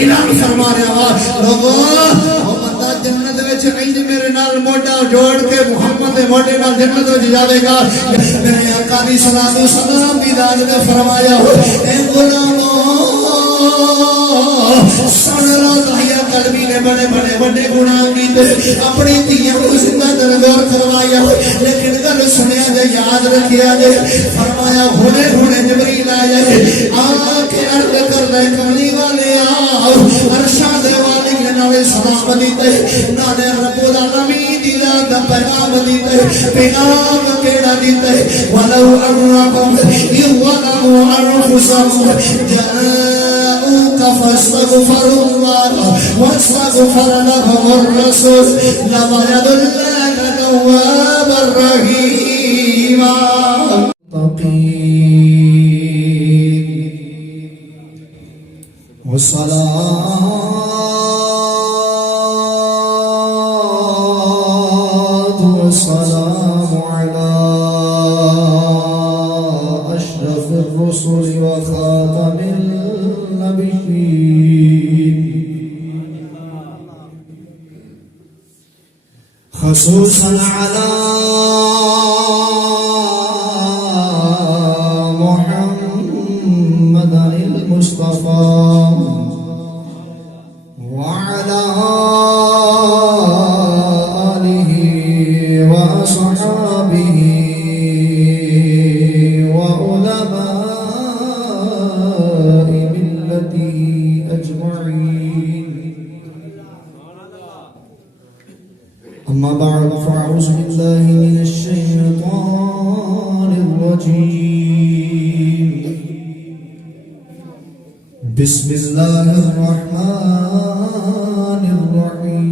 اعلان فرما رہا وا لوگو بندہ جنت وچ انج میرے نال موڈا جوڑ کے محمد دے موڈے نال جنت وچ جاوے گا میرے آقا دی صلاۃ و سلام دی ذات نے فرمایا اے غلامو سن لو دہیا قلبی نے بڑے بڑے بڑے گناہ کیتے اپنی دھیاں کو زندہ درگور کروایا لیکن گل سنیا جے یاد رکھیا جے فرمایا ہونے ہونے جبریل آیا آ کے عرض کر دے کملی والے آؤ عرشاں دے والے کے نالے سلام دیتے نالے رب العالمین دی ذات دا پیغام دیتے پیغام کیڑا دیتے ولو امرکم یظلموا انفسهم جاءوك فاستغفروا الله واستغفر لهم الرسول لوجدوا توابا رحيما والصلاة والسلام على أشرف الرسل وخاتم النبيين خصوصا على محمد المصطفى وعلى آله وأصحابه وعلماء ملته أجمعين أما بعد فأعوذ بالله من الشيطان الرجيم بسم الله الرحمن الرحيم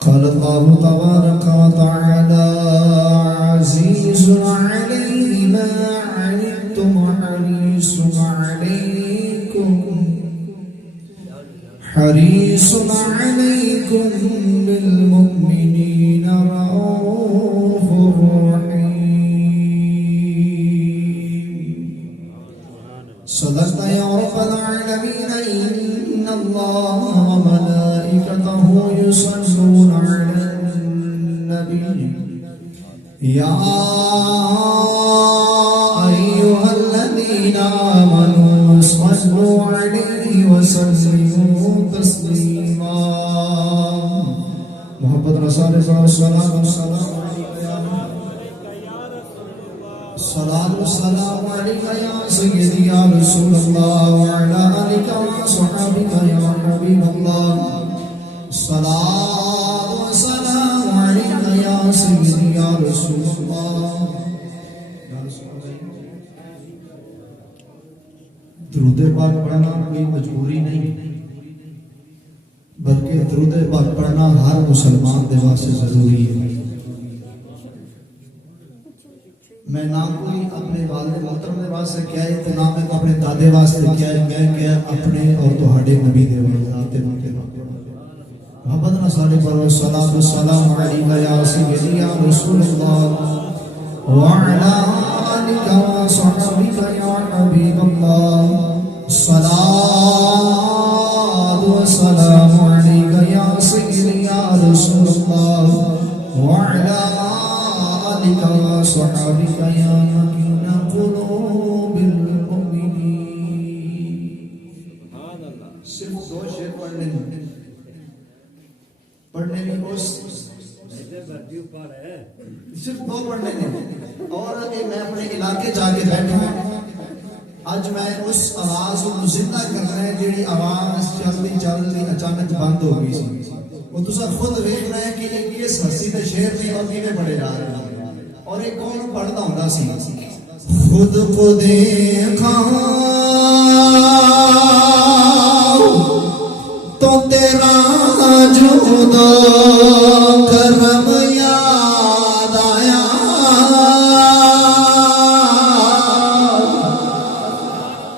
قال الله تبارك وتعالى عزيز عليه ما عنتم حريص عليكم بالمؤمنين رؤوف رحيم صدقت يا رب العالمين إن الله وملائكته يصلون على النبي يا أيها الذين آمنوا صلوا عليه وسلموا تسليما محبت رسول الله صلى الله عليه وسلم صلاة والسلام عليك يا سيدي يا رسول الله وعلى آلك وصحبك يا حبيب الله صلاة والسلام عليك يا سيدي يا رسول الله درود پاک پڑھنا کوئی مجبوری نہیں بلکہ درود پاک پڑھنا ہر مسلمان دے واسطے ضروری ہے میں نہ کوئی اپنے والد محترم دے واسطے کیا ہے تو نہ میں اپنے دادے واسطے کیا ہے میں کیا اپنے اور تہاڈے نبی دے واسطے محبت نہ سارے پر صلاۃ والسلام علیک یا سیدی یا رسول اللہ وعلی آلک وصحبک یا حبیب اللہ صلاۃ والسلام علیک یا سیدی یا رسول اللہ وعلی آلک وصحبک یا مکین قلوب المؤمنین صرف دو شعر پڑھنے میں اس صرف دو پڑھنے میں اور میں اپنے علاقے جا کے بیٹھا ہوں آج میں اس آواز کو زندہ کرنا ہے جیڑی آواز چلتی چلتی اچانک بند ہو گئی سی وہ تو سب خود دیکھنا ہے کہ کس ہستی کے شعر میں اور کیویں پڑھے جا رہے ہیں اور ایک کون پڑھتا ہوندا سی خود کو دیکھا تو تیرا جودا کرم یاد آیا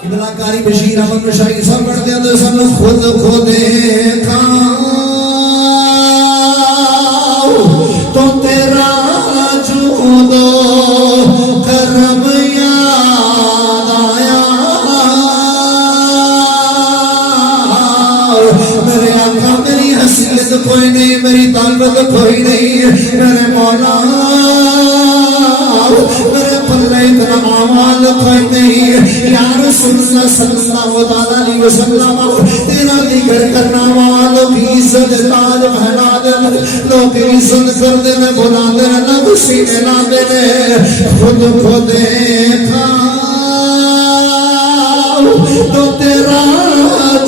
قبلہ کاری بشیر احمد مشاہی سب پڑھ دیا تو سب خود کو دیکھا تو تیرا جودا کرم یاد کوئی نہیں میری طاقت کوئی نہیں میرے مولا میرے پلے اتنا اعمال کوئی نہیں یا رسول اللہ صلی اللہ علیہ وسلم تیرا ذکر کرنا والوں کی عزت تاج پہنا دے لوگ عزت کر دے بلا دے نہ سینے لا دے خود کو دیکھا تو تیرا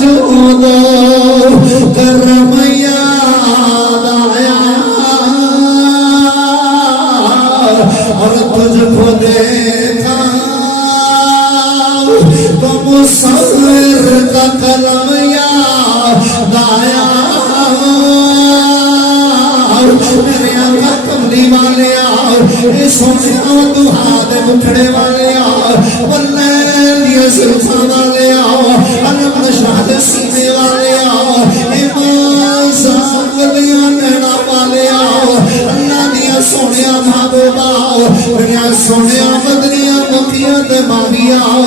جو دو کرم یاد آیا اور تجھ کو دیکھا تو مصور کا قلم یاد آیا میرے آقا کملی والے آؤ سونے آؤ دہاد مٹھڑے والے آؤ واللیل زلفا والے آؤ علم نشاد سینے والے آؤ ایمان صاحب دیا نینا والے آؤ اللہ دیا سونے محبوبہ آؤ دنیا سونے مدنیا مکیاں دماغی آؤ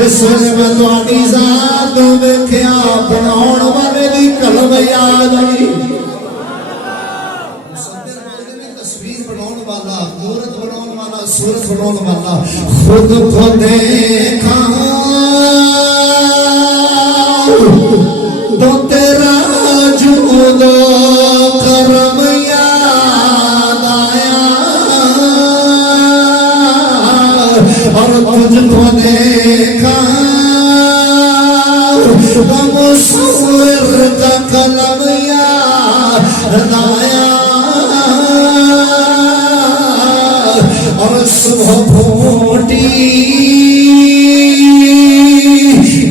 رسول میں دوانی ذات میں کیا بناؤن والے دی قلب یاد آئی صورت بناؤں والا خود کو دیکھا تو تیرا جود و کرم یاد آیا اور تجھ کو دیکھا تو مصور کا قلم یاد آیا اور صبح پھوٹی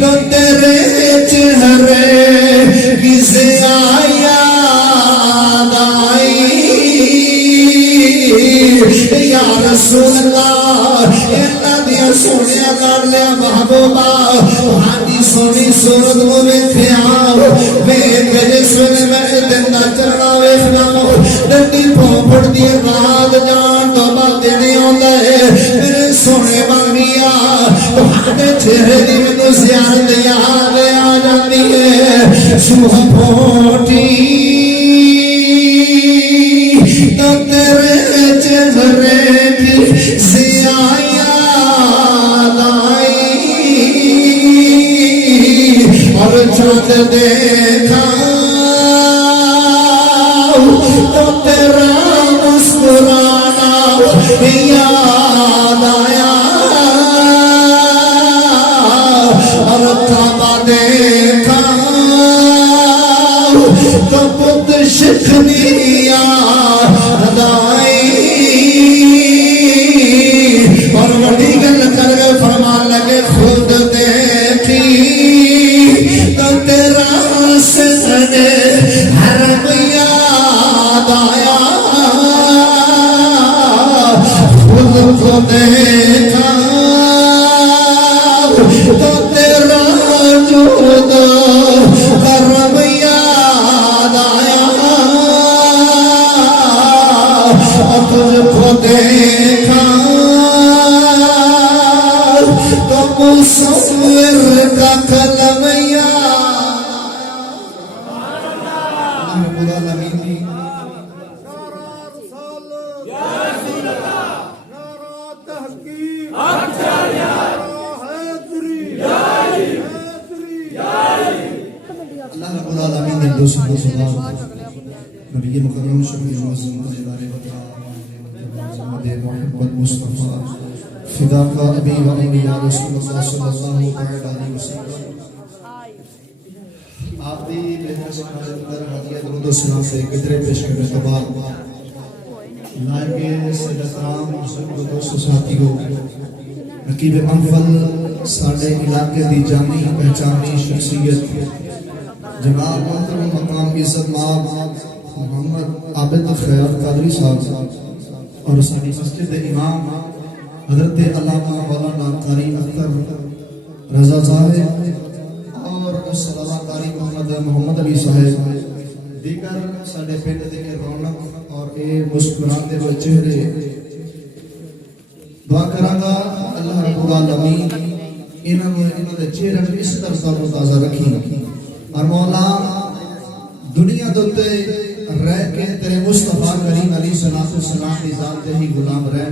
تو تیرے چہرے کی ضیاء یاد آئی یا رسول اللہ اللہ دیا سونے کر لیا محبوبہ ہاں سونی صورت کو ویکھیا ویکھ جس ویلے میں دن دا چڑھنا ویکھنا ڈنڈی پھوپڑ دی رات جان تو بعد دینے آندا ہے میرے سونے بانگیا تہاڈے چہرے دی مینوں زیارت یاد آ جاندی ہے صبح پھوٹی تو تیرے چہرے کی ضیاء یاد آئی اور چاند دیکھا تو تیرا مسکرانا یاد آیا اور کعبہ دیکھا تو بت شکنی یاد آئی اور بڑی گل کر کے فرمان لگے خود دیکھی تو تیرا سجدے حرم یاد آیا خود کو دیکھا تو تیرا جود کرم یاد آیا اور تجھ کو دیکھا تو مصور کا قلم یاد اللہ رب العالمین نے دوسرے نبی مکرم شفیع معظم محمد مصطفیٰ فدا کا ابی و امی یا رسول اللہ صلی اللہ علیہ وسلم آپ دی بہتر سے حاضر کر حدیعہ درود و سلام سے قدرے پیش کرنے کے بعد لائے سید اکرام حضور دوست و ساتھی کو رقیب انفل ساڑھے علاقے دی جانی پہچانی شخصیت جناب محترم مقام عزت مآب محمد عابد خیرات قادری صاحب اور ساری مسجد امام حضرت علامہ مولانا قاری اختر رضا صاحب اور سلام قاری محمد علی صاحب دیگر ساڑھے پینڈ دے رونق اور اے مسکران دے وہ چہرے دعا کرانگا اللہ رب العالمین انہوں دے چہرے میں اس طرح تازہ رکھی اور مولا دنیا دوتے رہ کے تیرے مصطفیٰ کریم علیہ الصلوۃ والسلام کی ذات دے ہی غلام رہ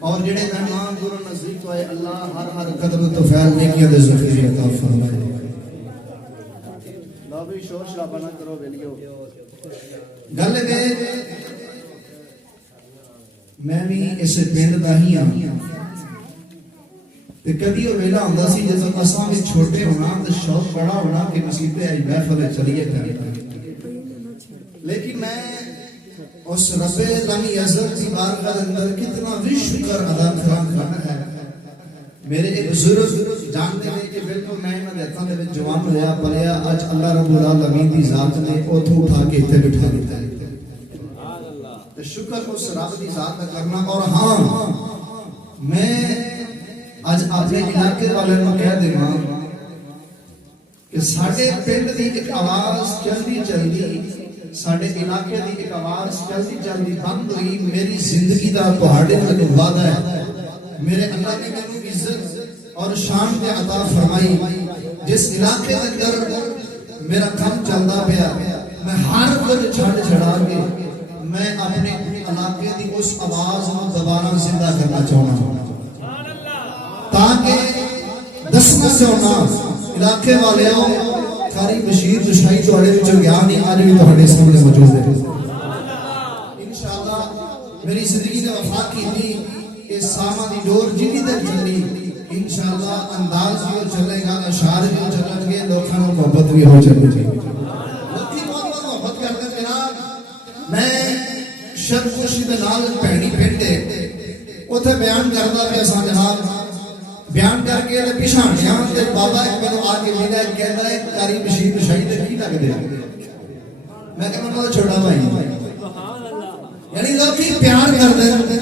اور جڑے مہمان دور نزدیک ہوئے اللہ ہر ہر قدم تو فیض نیکیاں دے ذخیرے عطا فرمائے. لو بھی شور شرابہ نہ کرو ویلیو. گل میں بھی اس پنڈ دا ہی ہاں تے کدی وہ ویلا ہوندا سی جدوں اساں بھی چھوٹے ہونا تے شوق بڑا ہونا کہ مسیتے آئی محفل چلیے کریں. لیکن میں اس رب العالمین عزت کی بارگاہ کے اندر کتنا بھی شکر ادا کرنا ہے. میرے ایک بزرگ جانتے ہیں کہ بالکل میں انہاں دے ہتھاں دے وچ جوان ہویا پلیا اج اللہ رب العالمین دی ذات نے اوتھوں اٹھا کے ایتھے بٹھا دتا ہے. تو شکر اس رب دی ذات کا کرنا. اور ہاں میں اج اپنے علاقے والے نوں کہہ دیواں کہ ساڈے پنڈ دی ایک آواز چلدی چلدی ساڈے علاقے دی ایک آواز چلدی چلدی بند ہوئی. میری زندگی دا تہاڈے نال وعدہ ہے. میرے اللہ نے مینوں عزت اور شان دے عطا فرمائی. جس علاقے دے اندر میرا کام چلدا پیا میں ہر کچھ چھڑا کے میں اپنے علاقے دی اس آواز کو دوبارہ زندہ کرنا چاہنا ہوں تاکہ دسنا چاہنا علاقے والوں قاری بشیر جشائی تواڈے وچ گیا نہیں اج بھی تواڈے سامنے موجود ہے. انشاءاللہ میری زندگی نے وفات کی کہ ساما دی ڈور جنی تک چلی انشاءاللہ انداز بھی چلے گا اشعار بھی چلیں گے لوکاں نوں محبت بھی ہو جائے گی. لوکی بہت محبت کرتے ہیں جناب. میں شرخوشی دے نال پہنی پنڈے اوتھے بیان کردا پیا سا جناب. بیان کر کے پچھاڑیاں تے بابا ایک مینوں آ کے ملا کہندا ہے قاری بشیر شہی تے کی لگدے. میں کہنا میں چھوٹا بھائی یعنی لوگ پیار کردے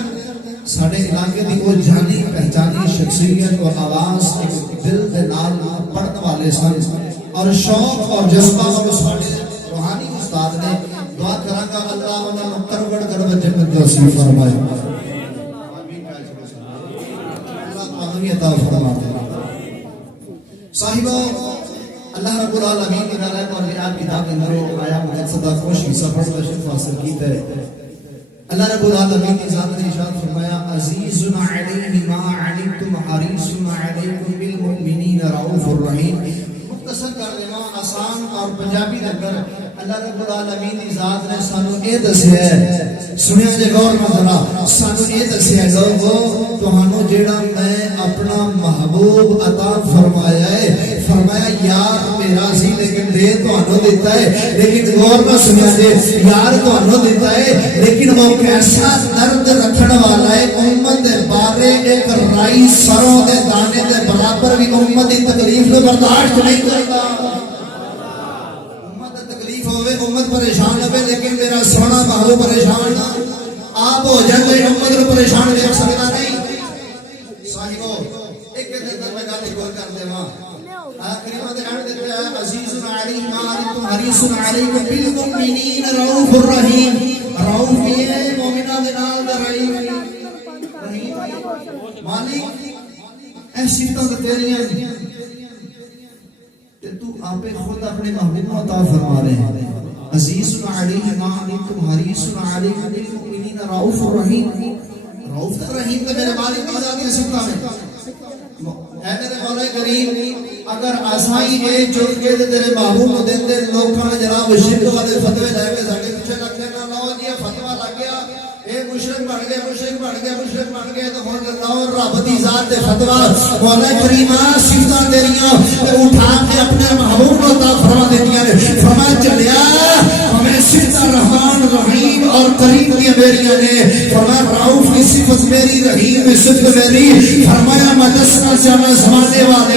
ساڈے علاقے دی وہ جانی پہچانی شخصیت اور آواز ایک دل دے نال پڑھن والے سن اور شوق اور جذبہ اور ساڈے روحانی استاد نے. دعا کراں گا اللہ انہاں نوں کروڑ کروڑ جنت نصیب فرمائے. عطا فرماتے صاحبہ. اللہ رب العالمین کی نعمت اور نعمت کی دعوت اندر آیا مقصد خوش حصہ پر تشریف حاصل کیتا ہے. اللہ رب العالمین کی ذات نے ارشاد فرمایا عزیز علیہ ما عنتم حریص علیکم بالمؤمنین رؤوف الرحیم. مختصر کر دیواں آسان اور پنجابی دے اندر اللہ رب العالمین کی ذات نے سانو اے دسیا ہے. سنیا جے غور نال ذرا سانو اے دسیا ہے لوگو تہانوں جیڑا میں اپنا محبوب عطا فرمایا ہے فرمایا یار میرا سی لیکن دے تہانوں دیتا ہے. لیکن غور نال سنیا جے یار تہانوں دیتا ہے لیکن وہ کیسا درد رکھن والا ہے. امت دے بارے ایک رائی سروں دے دانے دے برابر بھی امت دی تکلیف نو برداشت نہیں کرتا. امت دی تکلیف ہوے امت پریشان ہوے لیکن میرا سونا محبوب پریشان آپ ہو جائے امت نو پریشان دیکھ سکتا نہیں. صاحبو ایک دن میں گل غور کر دیواں آخری وعدے ہن دے عزیز علی ما انتم حریص علیکم بالمؤمنین رؤوف الرحیم. رؤوف بھی ہے مومناں دے نال رحیم مالک ایسی تو تیریاں تے تو آپ خود اپنے محبوب کو عطا فرما رہے ہیں. عزیز علیہ ما انتم حریص علیکم بالمؤمنین رؤوف الرحیم. رؤوف الرحیم تے میرے مالک کی ذات صفات ہے. اے میرے مولا کریم اگر آسائی ہے جو کہ تیرے محبوب کو دیندے لوکاں نے جناب شرک والے فتوی لے کے ساڈے پیچھے لگ کے نہ لاؤ جی فتوی لگ گیا اے مشرک بن گئے مشرک بن گئے مشرک بن گئے تو ہن لاؤ رب دی ذات دے فتوی مولا کریم صفات تیریاں تے اٹھا کے اپنے محبوب کو عطا فرما دیندیاں نے. فرمایا چلیا ہمیں صفات رحمان رحیم اور کریم کی میریاں نے. فرمایا رؤوف کی صفت میری رحیم کی صفت میری. فرمایا مدسنا جمع زمانے والے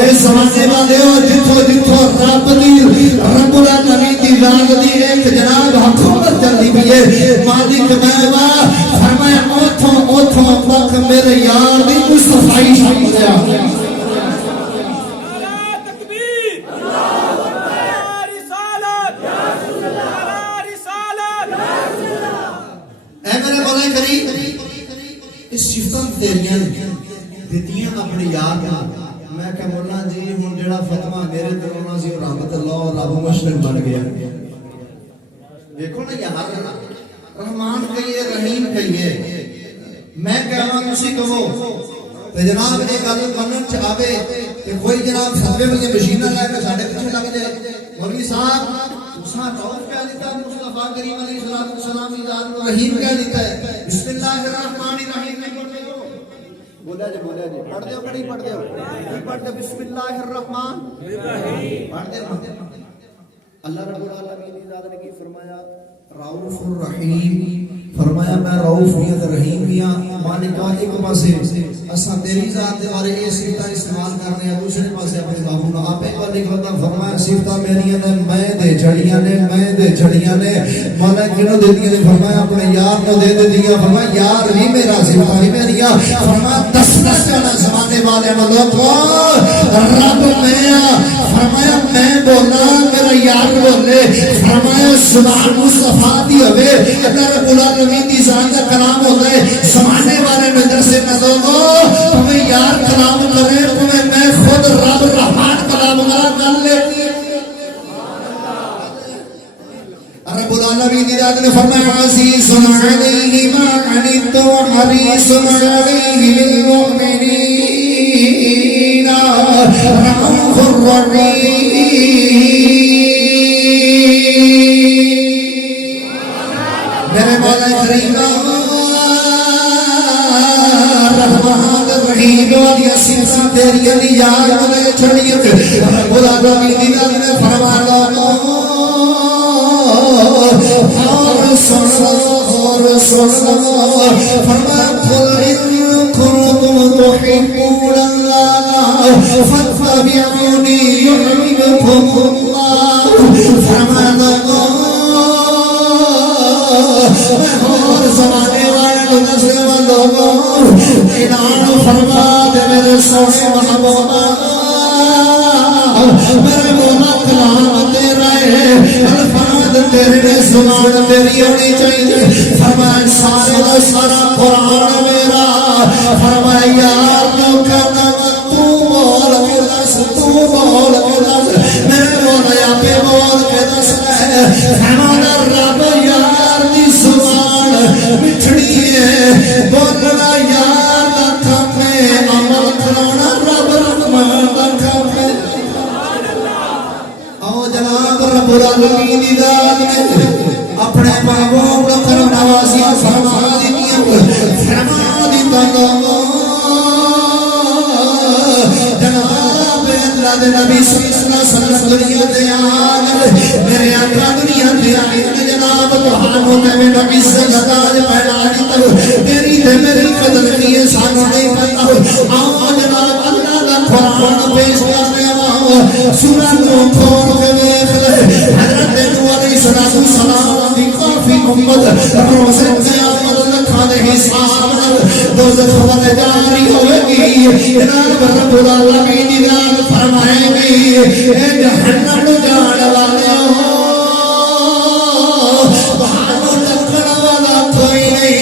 اے زمانے والے جتھوں جتھوں رب رب العالمین دی ذات دی ایک جناب حکومت چلدی پئی ہے مالک میں وا. فرمایا اوتھوں تک میرے یار دی مصطفی شامل ہے. اس صفتاں تیریاں دتیاں اپنے یار کو. میں کہ مولا جی ہن جڑا فتوی میرے تے ہونا سی رحمت اللہ اور رب مشرک بن گیا. دیکھو نا یار رحمان کہیے رحیم کہیے میں کہہ رہا ہوں تسی کہو تے جناب ایک گل منن چ آوے کہ کوئی جناب سبے والے مشیناں لے کے ساڈے پیچھے لگ جائے مولوی صاحب تساں رؤف کہہ دیتا مصطفیٰ کریم علیہ الصلوۃ والسلام کی ذات کو رحیم کہہ دیتا ہے بسم اللہ الرحمن الرحیم نہیں پڑھتے ہو بولیا جی پڑھ دیو کہ نہیں پڑھ دیو نہیں پڑھ دے بسم اللہ الرحمن الرحیم پڑھ دے اللہ رب العالمین کی ذات نے کی فرمایا رؤوف الرحیم فرمایا میں رؤوف بھی تے رحیم بھی ہاں مالکا ایک پاسے اساں تیری ذات دے بارے یہ صفتاں استعمال کرنے ہیں دوسرے پاسے اپنے بابو نہ آپ ایک بار لکھا فرمایا صفتاں میریاں نے میں دے جڑیاں نے مولا کینو دے دیاں نے فرمایا اپنے یار نو دے دیا فرمایا یار بھی میرا صفتاں بھی میریاں فرمایا دس جانا زمانے والے نو لوگو رب میں فرمایا میں بولا میرا یار بولے فرمایا سبحان مصطفیٰ دی ہوئے اللہ رب العالمین دی ذات کا کلام ہوتا ہے زمانے والے نظر سے نہ لوگو تمہیں یار کلام کرے تمہیں میں خود رب رحمان کلام کر لیتی رب العالمین دی ذات نے فرمایا عزیز علیہ ما عنتم حریص علیہ بالمؤمنین رؤوف الرحیم میرے مولا کریم رحمان الرحیم والی صفتاں تیری دی یاد میں چھڑی رب العالمین دی ذات نے فرمایا اور سن فرمایا قل ان کنتم تحبون اللہ فاتبعونی یحببکم اللہ فرمایا اور زمانے والے نسل والوں اعلان فرما دے میرے سونے محبوبہ میرے مولا کلام تیرا ہے الفاظ تیرے زبان تیری ہونی چاہیے فرمایا سارے دا سارا قرآن میرا فرمایا یار تو کرنا تو بول کے دس میرے مولا یا پہ بول کے دس فرمایا رب یار دی زبان مٹھڑی ہے بولنا یار دا کام ہے عمل کرانا رب رحمان دا کام ہے او جناب رب العالمین دی ذات نے اپنے محبوب کو کرم نوازی فرما دی جناب اللہ دے نبی صلی اللہ علیہ وسلم دنیا دے آن میرے آقا دنیا دے آئین جناب تحانوں نے میں نبی سے لگاج پہلا دیتا تیری دے میری قدر کیے سانو نہیں پتا آن جناب اللہ دا قرآن پیش کرنے سورہ کو کھول کے دیکھ لے حضرت نوح علیہ السلام دی کافی امت روزے قیامت لکھا دے حساب دوزخ والے جاری ہوئے گی جناب رب العالمین دی ذات فرمائے گی اے جہنم نو جان والے ہو بہانو لکھن والا کوئی نہیں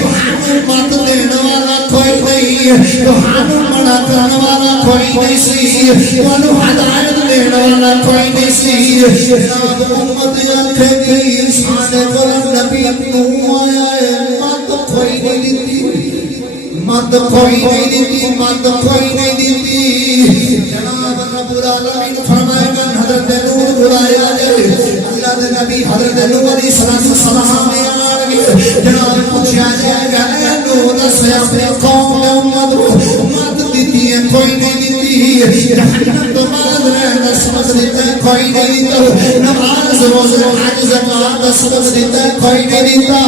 بہانو مت دین والا کوئی نہیں بہانو منع کرن والا کوئی نہیں سی بہانو ہدایت دین والا کوئی نہیں سی جناب امت آنکھے گئی سانے کو نبی نو آیا ہے مت کوئی نہیں دیتی مت کوئی نہیں دیتی مت کوئی نہیں دیتی جناب رب العالمین فرمائے گا حضرت نوح بلایا جائے اللہ دے نبی حضرت نوح علیہ السلام نے آگے جناب پوچھا جائے گا اے نوح دسے اپنے قوم میں امت کو مت دیتی ہے کوئی نہیں دیتی جہنم تو بعد رہنا سبق دیتا ہے کوئی نہیں دیتا نماز روزہ حج زکات سبق دیتا ہے کوئی نہیں دیتا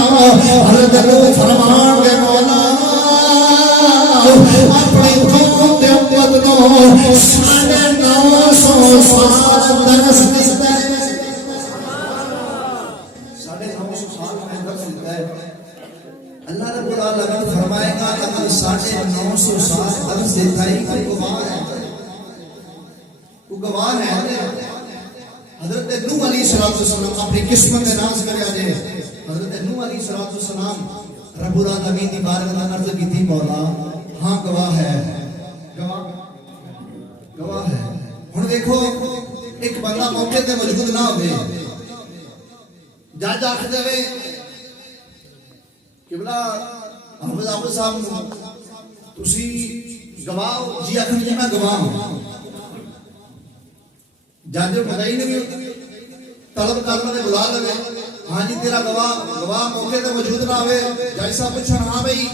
حضرت نوح فرمان دے مولا اپنی قوم دے امت نو 950 سال درس دیتا ہے 950 سال میں درس دیتا ہے اللہ رب العالمین فرمائے گا اگر 950 سال درس دیتا ہے کوئی گواہ ہے حضرت نوح علیہ السلام اپنی قسمت ناز کر جائے حضرت نوح علیہ السلام رب العالمین دی بارگاہ میں عرض کی تھی مولا ہاں گواہ ہے گواہ ہے ہن دیکھو ایک بندہ موقع تے موجود نہ ہوئے جج آخ دے قبلہ احمد عابد صاحب تسی گواہ جی آخر جی میں گواہ ہوں جج مدعی نے بھی طلب کرنا دے بلا لگے ہاں جی تیرا گواہ موقع تے موجود نہ ہوئے جج صاحب پوچھن ہاں بھائی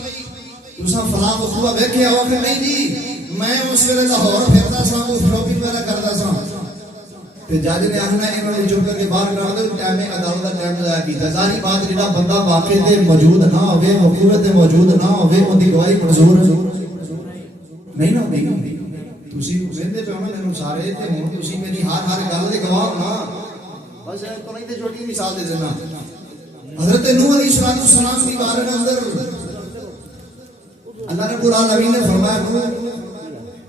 تساں فلاں وقوع ویکھیا ہو کہ نہیں جی میں اس ویلے لاہور پھردا سا شاپنگ وغیرہ کردا سا تے جج نے آخنا انہاں نوں چپ کر کے باہر کرا دو ٹائم عدالت دا ٹائم ضائع کیتا ظاہری بات جڑا بندہ واقع تے موجود نہ ہوے وقوع تے موجود نہ ہوے اون دی گواہی منظور نہیں نہ ہوندی تسی ویندے پے ہو مینوں سارے تے ہن تسی میری ہر گل دے گواہ ہونا بس تو نہیں تے چھوٹی مثال دے دینا حضرت نوح علیہ السلام کی بارے میں اندر اللہ رب العالمین نے فرمایا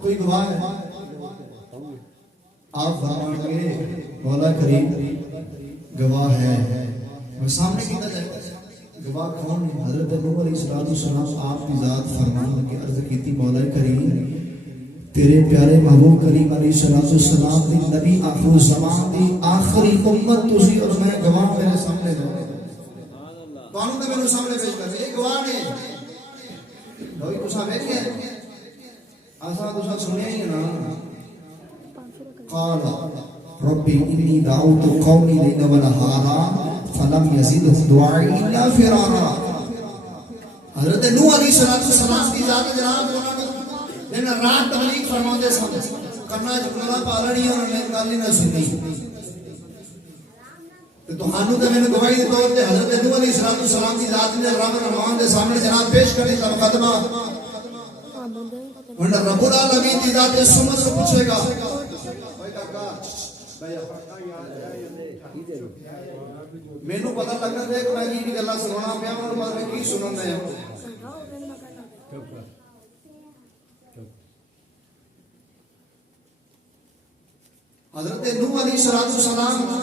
کوئی گواہ ہے آپ فرمائیں گے مولا کریم گواہ ہے اور سامنے کیتا جائے گواہ کون ہے حضرت نوح علیہ السلام آپ کی ذات فرمان کے عرض کیتی مولا کریم تیرے پیارے محبوب کریم علیہ السلام دی نبی آخر زمان دی آخری امت تسی اور میں گواہ میرے سامنے دو کون تے میرے سامنے پیش کر یہ گواہ نے کوئی تساں ویکھیا اساں تساں سنیا ہی نا قال ربی انی دعوت قومی لیلا ونہارا فلم یزدہم دعائی الا فرارا حضرت نوح علیہ السلام کی ذات جناب لیکن رات تبلیغ فرماتے سن کرنا جملہ پالنی اور میں گل نہ سنی تو ہانو تے میں گواہی دے طور تے حضرت نوح علیہ السلام کی ذات نے رب رحمان دے سامنے جناب پیش کرنے کا مقدمہ اور رب العالمین کی ذات اس سمجھ سے پوچھے گا مینوں پتہ لگا تے کہ میں کی گلاں سنانا پیا اور بعد میں کی سننا ہے حضرت نوح علیہ السلام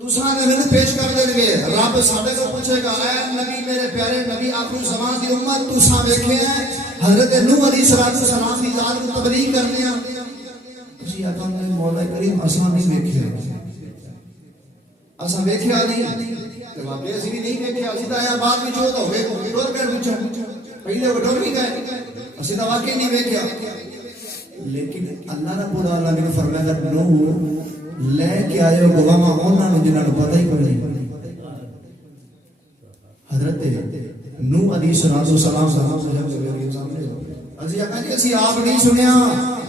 تساں نے میں پیش کر دے گے رب ساڈے کو پوچھے گا اے نبی میرے پیارے نبی آخر زمان دی امت تساں ویکھے ہیں حضرت نوح علیہ السلام کی ذات کو تبلیغ کرنے ہیں تسی آکھاں گے مولا کریم اساں نہیں ویکھیا اساں ویکھیا نہیں تے واقعی اسی بھی نہیں ویکھیا اسی تا بعد وچ ہو تو ہوے کوئی ڈور کر وچ پہلے وہ ڈور نہیں گئے اسی تا واقعی نہیں ویکھیا لیکن اللہ رب العالمین نے فرمایا نوح لے کے آئے گواہ انہاں نوں جنہاں نوں پتہ ہی کوئی نہیں حضرت نوح علیہ السلام سامنے اسی آکھاں جی اسی آپ نہیں سنیا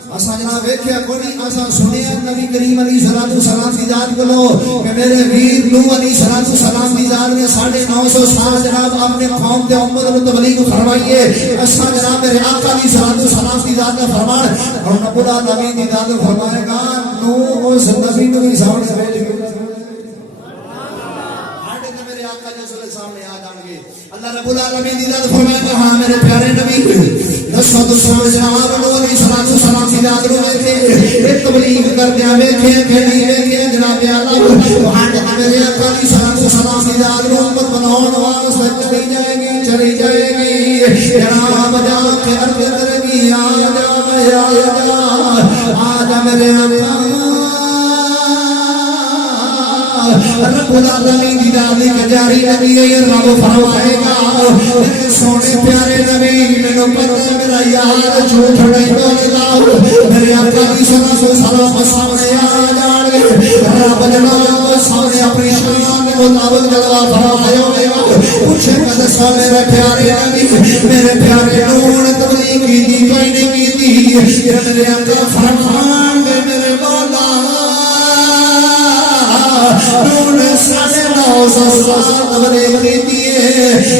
اساں جناب ویکھیا کوئی نہیں اساں سنیا نبی کریم علیہ السلام کی ذات کولو کہ میرے ویر نوح علیہ السلام کی ذات نے 950 سال جناب اپنے قوم تے امت کو تبلیغ فرمائی ہے اساں جناب میرے آقا علیہ السلام کی ذات کا فرمان اور رب العالمین کی ذات فرمائے گا نوح اس نبی کو بھی سامنے بھیج کے میرے آقا جیسے سامنے آ جائیں گے اللہ رب العالمین کی ذات فرمائے گا ہاں میرے پیارے نبی دسو تو سمجھ جناب نوح علیہ السلام کی ذات رو ویکھے ایک تبلیغ کردے ویکھے کہ نہیں ویکھے جناب اللہ وہاں میرے آقا علیہ السلام کی ذات رو امت بناؤن واسطے چلی جائے گی جناب جا کے عرض کرے گی آجا میرے آقا رب العالمین دی دادی کا جاری نبی ہے رب فرمائے گا سونے پیارے نبی میں پتہ میرا یار جھوٹ نہیں بولتا میرے آقا کی سلام سامنے آ جان گے رب جناب سامنے اپنی شان کے مطابق جلوہ فرمائے گا پوچھے گا دسا میرے پیارے نبی میرے پیارے نور نے تبلیغ کی تھی کوئی نہیں کی تھی میرے آقا فرمان دے میرے مولا نور نے 950 سال تبلیغ کی تھی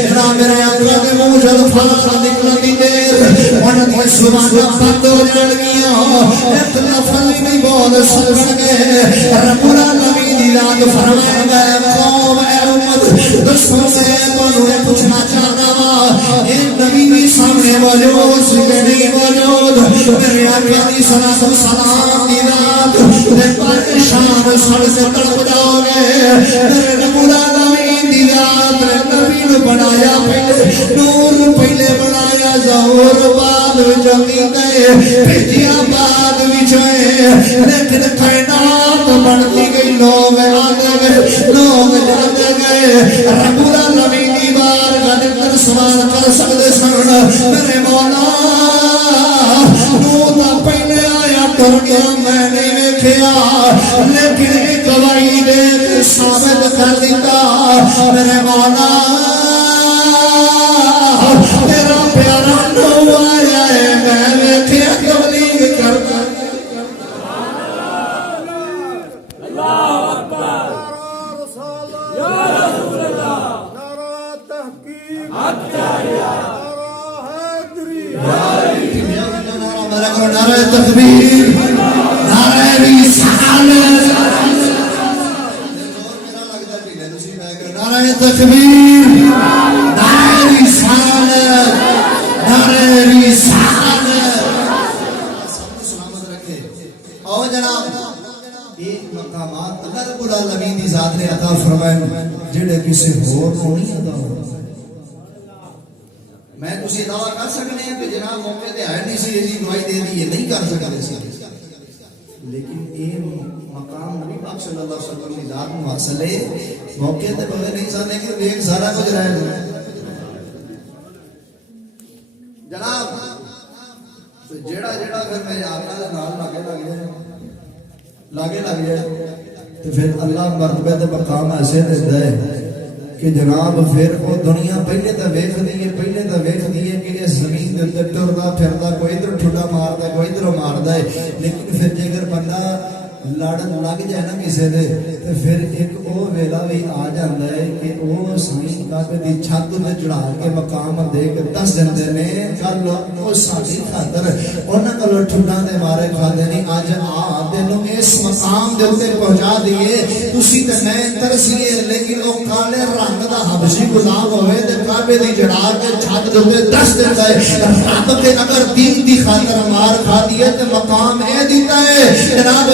جناب میرے آقا دے منہ جل پھاڑا نکلا دی دیر انہوں نے سبحانہ بند ہو جڑ گیا ایک لفظ نہیں بول سکے رب العالمین دی ذات فرمائے گا قوم اے امت دسو سے تانوں پوچھنا چاہتا ہوں اے نبی بھی سامنے موجود سے نہیں موجود میرے آقا دی صلاۃ و سلام دی ذات تے پریشان سڑ سے تڑپ جاؤ گے میرے رب العالمین دی ذات نبی نے بنایا پہلے نور پہلے بنایا زور بعد جمی گئے بھیجیا بعد وچھائے لیکن کائنات بڑھتی گئی لوگ آتے گئے لوگ جاتے گئے رب العالمین دی بارگاہ دے اندر سوال کر سکتے سن میرے مولا نو دا پہلے آیا ٹر گیا میں نہیں ویکھیا لیکن ایک گواہی دے کے ثابت کر دیتا میرے مولا تیرا پیارا نو آیا ہے میں ویکھیا تبلیغ کرتا نعرہ تکبیر نعرہ رسالت نعرہ تکبیر نعرہ رسالت نعرہ رسالت سلامت رکھے اور جناب ایک مقامات اللہ رب العالمین دی ذات نے عطا فرمائے جڑے کسی اور کو نہیں عطا ہو میں تسی دعویٰ کر سکنے ہیں کہ جناب موقع تے آئے نہیں سی یہ گواہی دے دی یہ نہیں کر سکتے سی لیکن یہ مقام نبی پاک صلی اللہ علیہ وسلم کی ذات میں حاصل ہے موقع تے بغیر نہیں سا لیکن ایک سارا کچھ رہے جناب تو جیڑا پھر میرے آقا دے نال لاگے لگ جائے تو پھر اللہ مرتبہ تے مقام ایسے دیتا ہے کہ جناب پھر وہ دنیا پہلے تو ویکھ دی ہے کہ اس زمین دے اندر ٹردا پھردا کوئی ادھر ٹھڈا ماردا کوئی ادھر ماردا ہے لیکن پھر جے اگر بندہ لڑن لگ جائے نا کسی دے تو پھر ایک او ویلا بھی آ جاندا ہے کہ او سائیں کعبے دی چھت تے چڑھا کے مقام دے کے دس دیندے نے کل او ساڈی خاطر انہاں کولوں ٹھڈا دے مارے کھاندے نہیں اج آ تینوں اس مقام دے اوتے پہنچا دیے تسی تے میں ترسیے لیکن او کالے رنگ دا حبشی غلام ہوے تے کعبے دی چڑھا کے چھت دے اوتے دس دیندا ہے رب تے اگر دین دی خاطر مار کھا دیے تے مقام اے دیتا ہے جناب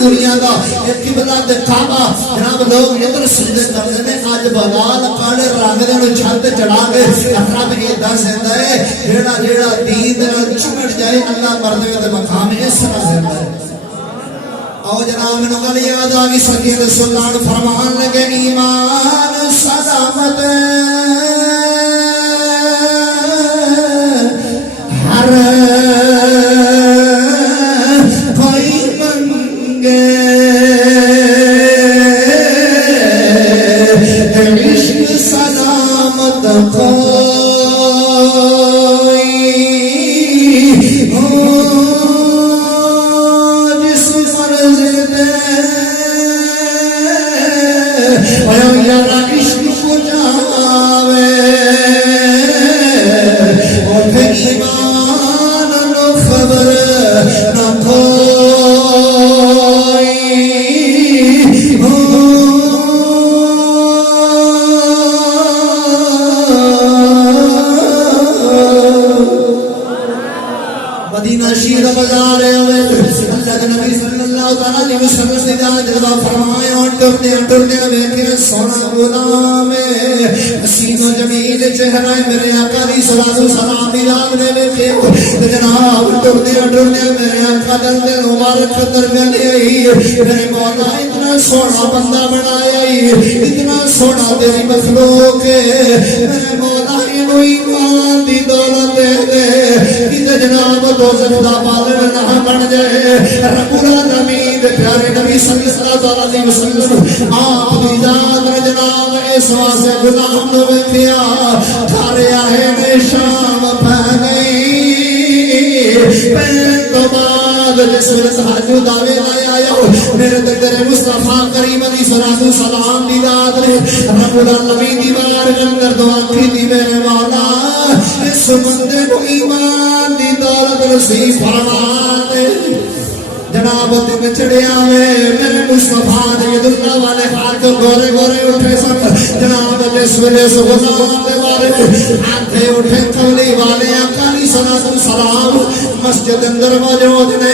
دنیا دا ایک قبلہ تے کعبہ جناب لوگ ادھر سجدے کرتے ہیں اج بلال کالے رنگ دے چھت چڑھا کے رب یہ دس دیندا ہے جیڑا دین نال چمٹ جائے اللہ مرتبے تے مقام اس طرح دیندا ہے او جناب میں گل یاد آ گئی سکین سلطان فرمان لگے ایمان سلامت ہر عشق سلامت کوئی جس فرض دے یارا عشق کو جاوے اور پھر ایمان نو خبر نہ شیر بازار اللہ کے نبی صلی اللہ علیہ وسلم نے جلوہ فرمایا ٹرنے ویکھے سونا غلام حسین و جمیل چہرہ میرے آقا دی صلاۃ و سلام دی یاد نے ویکھے جناب ٹرنے میرے آقا دل دے مبارک درمیان آئی میرے مولا اتنا سونا بندہ بنایا اتنا سونا تیری مخلوق میرے مولا انہوں ایمان دی دولت دے دے کہ جناب دوزخ دا پالن نہ بن جائے رب العالمین دے پیارے نبی صلی اللہ علیہ وسلم آپ دی ذات جناب اس واسطے غلام نو ویکھیا گھر آئے نے شام پہ گئی پہلے تو بعد جس ویلے تہجد دا ویلا آیا میرے تیرے مصطفیٰ کریم علیہ الصلوۃ والسلام دی ذات نے رب العالمین دی بارگاہ اندر دعا کی دی میرے مولا اس بندے کو ایمان دی دولت نصیب فرما دے جناب دن چڑھیا میں میرے مصطفیٰ دے دنیا والے ہاتھ گورے گورے اٹھے سن جناب جس ویلے غلام دے بارے آنکھیں اٹھے کملی والے آقا علیہ الصلوۃ والسلام مسجد اندر موجود نے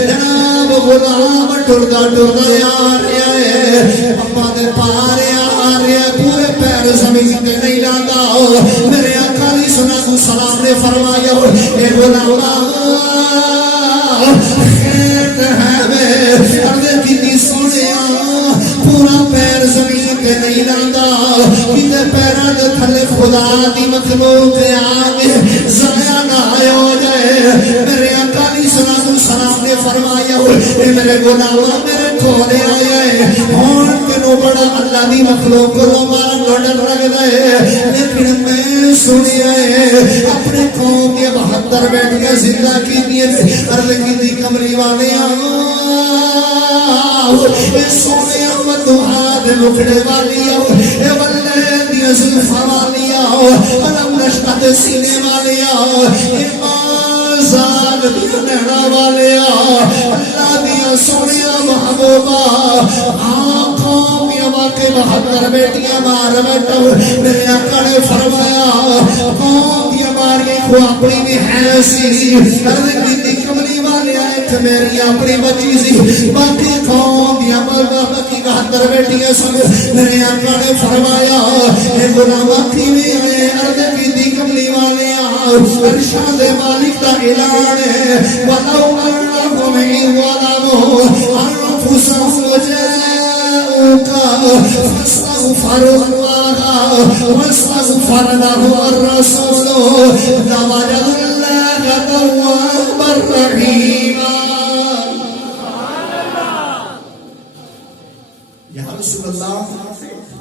جناب غلام ٹردا آ رہا ہے پپا دے پارے آ رہا ہے پورے پیر زمین تے نہیں جاندا میرے آقا علیہ السلام نے فرمایا اے غلام خیر ہے عرض کی سونیا پورا پیر زمین تے نہیں لاندا کتے پیراں دے تھلے خدا دی مخلوق آگے ضائع نہ ہو جائے میرے آقا علیہ السلام نے فرمایا اے میرے غلام میرے کھولے آئے ہون تینوں بڑا اللہ دی مخلوق کو مارن کو ڈر لگدا ہے لیکن میں سنیا ہے اپنے قوم کے 72 بیٹیاں زندہ کی عرض کی کملی والے اے سونے دعا دے مکھڑے والی اے ولے دی زلفاں والی علم رشتہ دے سینے والی اے آزاد دی نہڑا والی اللہ دی سونے محبوبہ قوم یا واقع 72 بیٹیاں مار بیٹھو میرے آقا نے فرمایا قوم یا ماری کو اپنی بھی ہے سی عرض کی کملی والی ایک میری اپنی بچی سی باقی قوم یا باقی 72 بیٹیاں سن میرے آقا نے فرمایا اے غلام کی بھی ہے عرض کی کملی والی ارشاد مالک کا اعلان ہے وَلَوْ أَنَّهُمْ إِذْ ظَلَمُوا أَنفُسَهُمْ جَاءُوكَ فَاسْتَغْفَرُوا اللَّهَ وَاسْتَغْفَرَ لَهُمُ الرَّسُولُ لَوَجَدُوا اللَّهَ تَوَّابًا رَحِيمًا یا رسول اللہ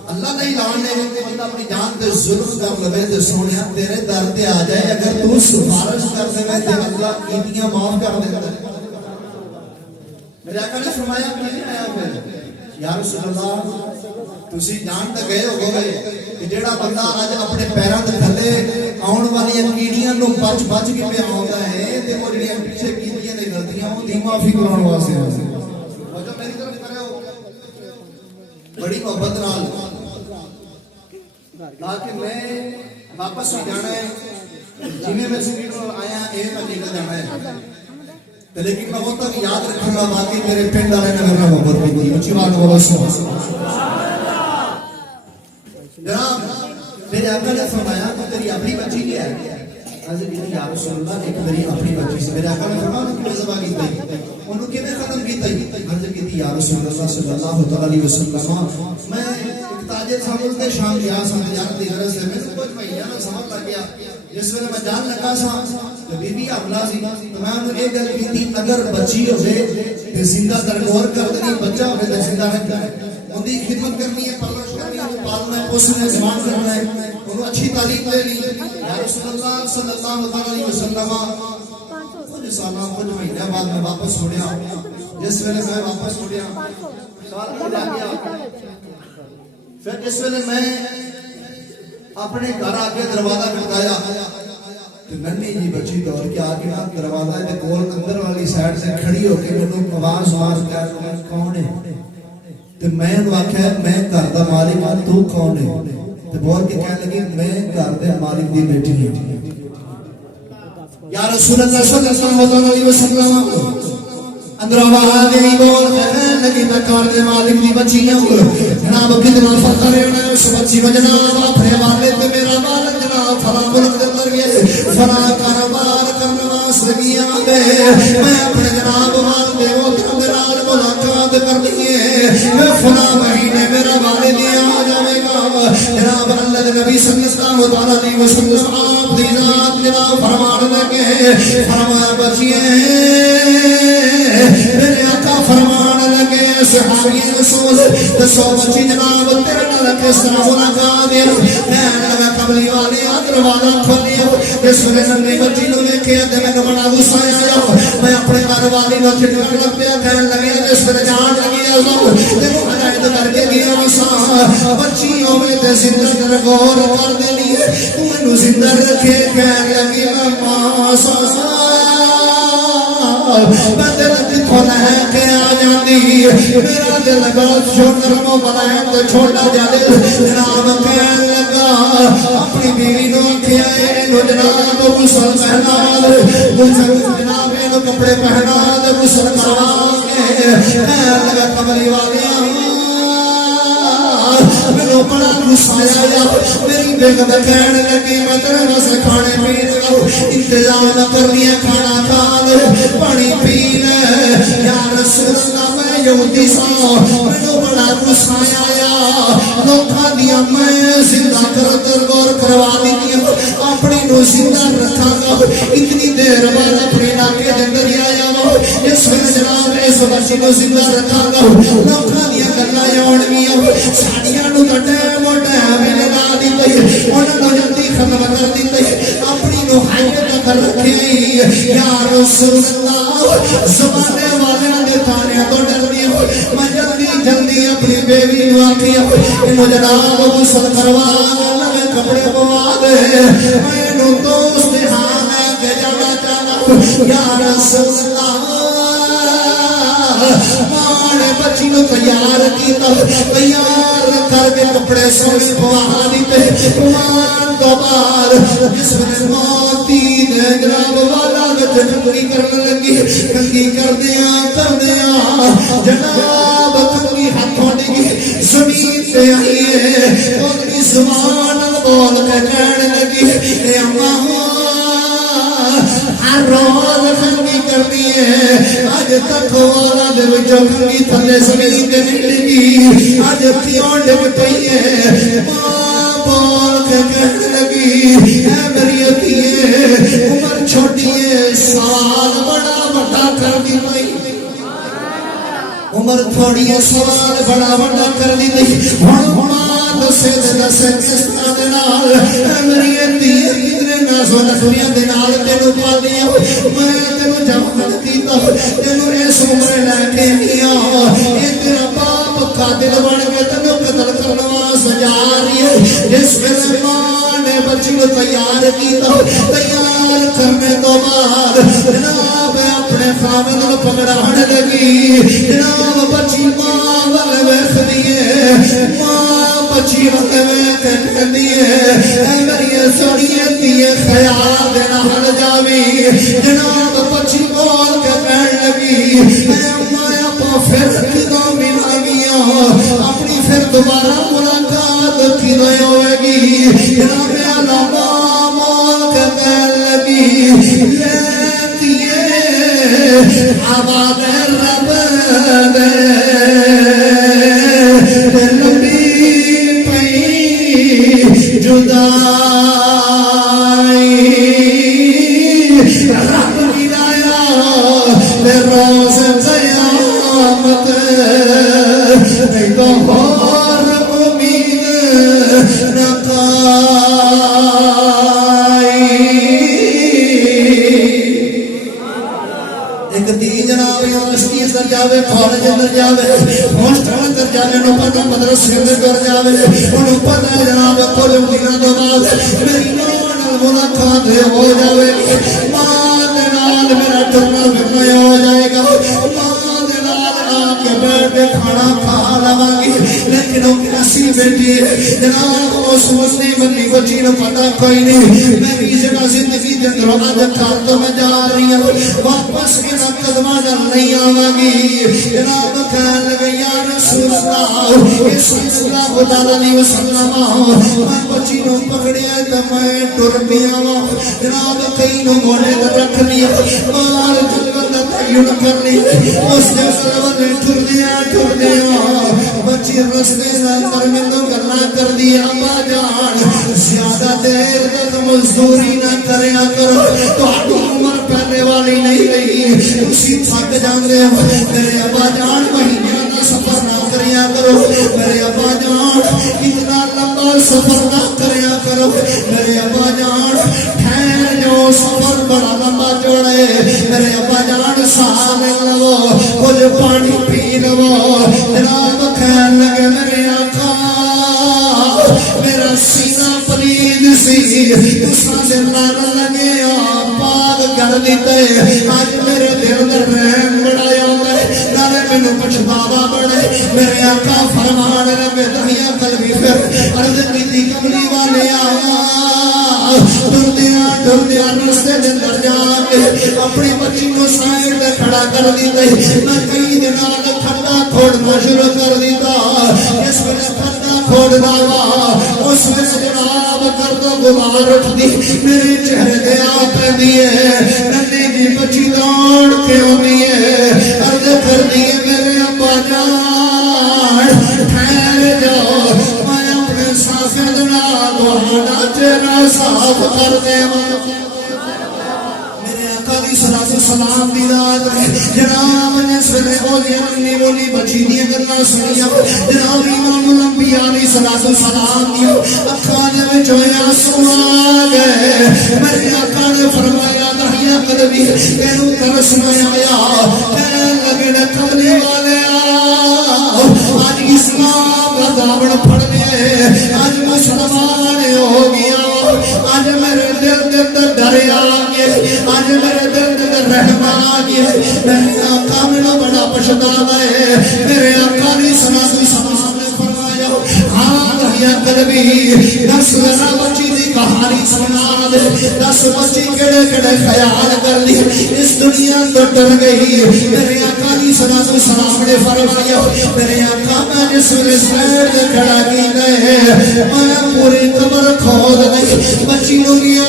اللہ نہیں لانے بندہ اپنی جان تے ظلم کر لوے تے سونیا تیرے در تے آ جائے اگر تو سفارش کر دے تے اللہ کیتیاں معاف کر دے میرے آقا نے فرمایا کہ نہیں آیا پھر یا رسول اللہ تسی جان تے گئے ہو گئے کہ جیڑا بندہ اج اپنے پیراں دے تھلے آਉਣ والیاں کیڑیاں نو بچ بچ کے پہ آوندا ہے تے او جڑیاں پیچھے کیتیاں نہیں غلطیاں او دی معافی کراون واسطے جو میری طرف کرے ہو بڑی محبت نال تاکہ میں واپس بھی جانا ہے جنہیں میں سبھی کو آیا اے میں نکل جانا ہے لیکن میں وہ تک یاد رکھوں گا باقی میرے پینڈ آنے میں میرا محبت بھی دی اچھی بات بولو جناب میرے آقا نے فرمایا کہ تیری اپنی بچی کیا ہے حضرت کہتے یا رسول اللہ ایک میری اپنی بچی سے میرے آقا نے فرمایا انہوں کی ذبح کی تھی انہوں کی میں ختم کی تھی حضرت کہتے یا رسول اللہ صلی اللہ علیہ وسلم میں تاجر سامل کے شام گیا سامنے جان دی غرض سے میں نے کچھ مہینہ میں سمجھ لگ گیا جس وقت میں جان لگا سا تو بی بی حملہ سی تو میں انہوں ایک گل کی تھی اگر بچی ہوئے تو زندہ درگور کر دینی بچہ ہوئے تو زندہ رکھ جائے ان کی خدمت کرنی ہے پرورش کرنی ہے پالنا ہے پوسنا ہے زمان کرنا ہے انہوں اچھی تعلیم لے لی یا رسول اللہ صلی اللہ علیہ وسلم کچھ سالہ کچھ مہینہ بعد میں واپس ہو گیا جس ویلے میں واپس ہو گیا سال پھر آ گیا پھر جس ویلے میں اپنے گھر آ کے دروازہ کھٹکایا تو ننھی جی بچی دوڑ کے آ کے دروازہ کے کول اندر والی سائڈ سے کھڑی ہو کے مینوں آواز کر کون ہے تو میں واقعہ میں گھر دا مالک ہوں تو کون ہے تو بول کے کہنے لگی میں گھر دے مالک دی بیٹی ہوں یا رسول اللہ صلی اللہ علیہ وسلم اندر آواز گئی بول کہنے لگی میں گھر دے مالک دی بچی ہوں جناب کتنا فخر ہے اس بچی میں جناب اپنے والد تے میرا مالک جناب فلاں ملک دے اندر گئے فلاں کاروبار کرنے واسطے گیا میں اپنے جناب والد دے محترم دے نال ملاقات کرنی ہے میں فلاں مہینے میرا والد آ جائے گا جناب اللہ دے نبی صلی اللہ علیہ وسلم آپ دی ذات جناب فرمان لگے فرمایا بچیے میرے آقا فرمان لگے صحابی رسول دسو بچی جناب تیرے نال کس طرح ملاقات ہے میں لگا کملی والے دروازہ کھولیا اس ویلے ننھی بچی نو ویکھیا تے مینوں بڑا غصہ آیا میں اپنے گھر والی نو چھڈن لگ پیا کہن لگا جس ویلے جان لگی تے ہدایت کر کے گیا سا بچی ہوے تے زندہ کر غور کر دینی تو مینوں زندہ رکھے کہن لگی ماں سا میں دل کتوں لے کے آ جاندی میرا دل بہت چھوٹا بنایا تو چھوٹا جا دل جناب کہن لگا اپنی بیوی نو کیا جناب غسل پہنا جناب نو کپڑے پہنا غسل کروا کے کہن لگا کملی والے میرے بڑا غصہ آیا میری دیکھ بکھین لگی مطلب سے کھانے پینے لو انتظام کر لیا کھانا کھا لو پانی پی لے یا رسول اللہ میں یہودی سا میں بڑا غصہ آیا لوکاں دیا میں زندہ کر در غور کروا دی اپنی نو زندہ رکھا گا اتنی دیر بعد اپنے علاقے کے اندر آیا وا اس میں جناب اس بچے کو زندہ رکھا گا لوکاں دیا گلاں آن گیا ساڈیاں نو تے ٹائم لگا دی تے انہاں نو جلدی ختم کر دی تے اپنی نو حیات کر رکھی یا رسول اللہ زمانے والے دے تھانے تو ڈردی میں جلدی اپنی بیوی نو آکھیا انو جناب غسل کروا نوے کپڑے پوا دے میں نو دوست ہاں کے جانا چاہتا یا رسول اللہ مانے بچی نو تیار کیتا تیار کر کے کپڑے سونے پوا دیتے مان تو بعد جس میں موتی نے جناب والا جنگی کرنے لگی کنگی کر دیا جناب کنگی ہاتھوں ڈگی زمین پہ آئیے اور اس زبان بول کے کہنے لگی اے اماں ہر روز کنگی کرنی ہے آج تک والا دے وچوں کنگی تھلے زمین دے نکلگی آج کیوں ڈگ پئی ہے ماں بول کے کہنے لگی اے میری عطیے عمر چھوٹی ہے سال بڑا بڑا کر دی پئی عمر تھوڑی ہے سوال بڑا بڑا کر دی ہن دسے کس طرح دے نال میری عطیے کتنے نازو نخریاں دے نال تینوں پا دیا میں تینوں جوان کیتا تینوں اس عمر لے کے آیا اے تیرا باپ قاتل بن کے تینوں قتل کرنے واسطے جا رہی ہے جس میں ماں نے بچی کو تیار کیتا تیار کرنے تو بعد جناب اپنے خامد کو پکڑانے لگی جناب بچی ماں والے ویکھدی ہے ماں بچی والے ویکھدی ہے اے میری سونی دی خیال دے نال جاوی جناب بچی بول کے کہن لگی اے اماں اپا پھر کدوں ملا گیا اپنی پھر دوبارہ ملاقات کدوں ہوئے گی جناب علامہ مول کے کہن لگی لیکیے آباد رب دے لمبی پئی جدائی رب ملایا دے روز قیامت نہیں تو اور امید نہ جناب یونیورسٹی اندر جاوے کالج اندر جاوے ہاسٹل اندر جاوے نو پتہ مدرسے اندر جاوے انہوں پتہ جناب کچھ دنوں تو بعد میری ماں نال ملاقات ہو جاوے ماں دے نال میرا ٹرنا پھرنا ہو جائے گا ماں دے نال آ کے بیٹھ کے کھانا کھا لواں گی لیکن وہ کیسی بیٹی ہے جناب اس مسلم بنی بچی نو پتہ کوئی نہیں میں بھی جگہ زندگی دے اندر آج گھر تو میں جا رہی ہوں واپس کے قدمہ در نہیں آواگی جناب کہنے لگے یا رسول اللہ صلی اللہ علیہ وسلم میں بچی نو پکڑیا تو میں ٹر پیا جناب کئی نو گونے در رکھ لیا مال جلوہ دا تعین کر لی اس نے سلوہ نے ٹر دیا بچی رستے اندر میں تو کرنا کر دیا با جان زیادہ دیر تک مزدوری نہ کریا کرو تو عمر پہلے والی نہیں رہی اسی تھک جاندے ہو میرے ابا جان مہینے کا سفر نہ کریا کرو میرے ابا جان اتنا لمبا سفر نہ کریا کرو میرے ابا جان ٹھہر جو سفر بڑا لمبا جوڑے میرے ابا جان ساہ لو کچھ پانی پی لو جناب کہنے لگے میرے آقا میرا سینہ پلید سی تسا دل نہ لگے پاک کر دیتے آج میرے دل در رحم بڑھایا ہے نارے میں نو پچھتاوا بڑھے میرے آقا فرمان رب دنیا قلبی پھر عرض کی تھی کملی والے دردیا رستے دندر جا کے اپنی بچی کو سائر دے کھڑا کر دیتے میں کئی دنوں کھڑا کھوڑنا شروع کر دیتا اس میں کھڑا کھوڑ داوا اس میں جناب کر دو غبار اٹھدی میرے چہرے تے آ پیندی ہے ننھی جی بچی دوڑ کے آندی ہے عرض کردی ہے میرے ابا جان ٹھہر جاؤ میں اپنے ساسے نال تہاڈا چہرہ صاف کر دیواں علی صلاۃ السلام دی رات جناب نے سنے بولی بولی بچی دی گلاں سنیاں جناب امام الانبیاء علیہ صلاۃ السلام دی اکھاں دے وچ آنسو آ گئے میرے آقا نے فرمایا دہیا قلبی اینو ترس نہ آیا کہنے لگے کملی والے آج اسلام دا دامن پھڑ لے آج مسلمان ہو گیا آج میرے دل دے اندر ڈر آ گیا آج میرے دل دے اندر رحم آ گیا میرے آقا میرا بڑا پچھتاوا ہے میرے آقا نے سلام نے فرمایا ہاں دہیا قلبی دس ذرا بچی دی کہانی سنا دے دس بچی کڑے کڑے خیال کر لی اس دنیا تو ڈر گئی میرے آقا نے سلام نے فرمایا میرے آقا میں جس ویلے سیر دے کھڑا کی گئے میں پوری قبر کھود نہیں بچی نو گیا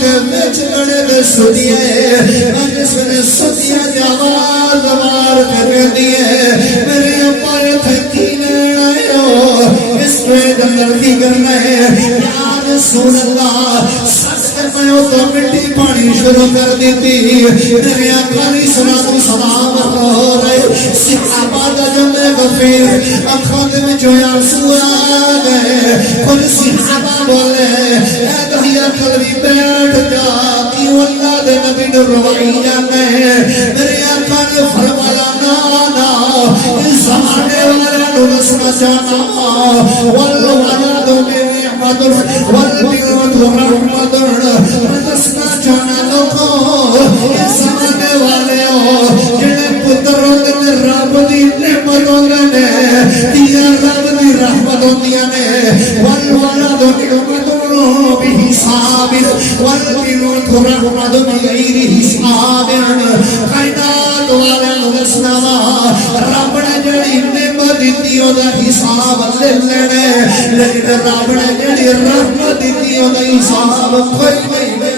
کہ وچ کڑے دے سدیے میں جس ویلے سدیا دی آواز وار کر دیے میرے ابا نے کی لینا اس میں اندر کی کرنا ہے یا رسول اللہ سچ میں تو مٹی پانی شروع کر دیتی میرے آقا نے سلام ہو رہے صحابہ دا جمع غفیر آنکھوں دے وچ آنسو آ گئے کچھ صحابہ بولے اے دہیا قلبی بیٹھ جا کیوں اللہ دے نبی نے روائی جانا ہے میرے آقا نے فرمایا نا اس زمانے والا نو نسنا چاہنا والولد نعمت والبنت رحمت نسنا چاہنا لوگوں اس زمانے والے ہو جنہیں پتر ہوتے رب دی نعمت ہوتے ہیں دیا رب دی رحمت ہوتی ہیں والولد نعمت بحساب والبنت رحمت بغیر حساب کائنات والے نسنا رب نے جڑی نعمت دیتی او دا حساب لے لینے لیکن رب نے جڑی رحمت دیتی او دا حساب کوئی نہیں لے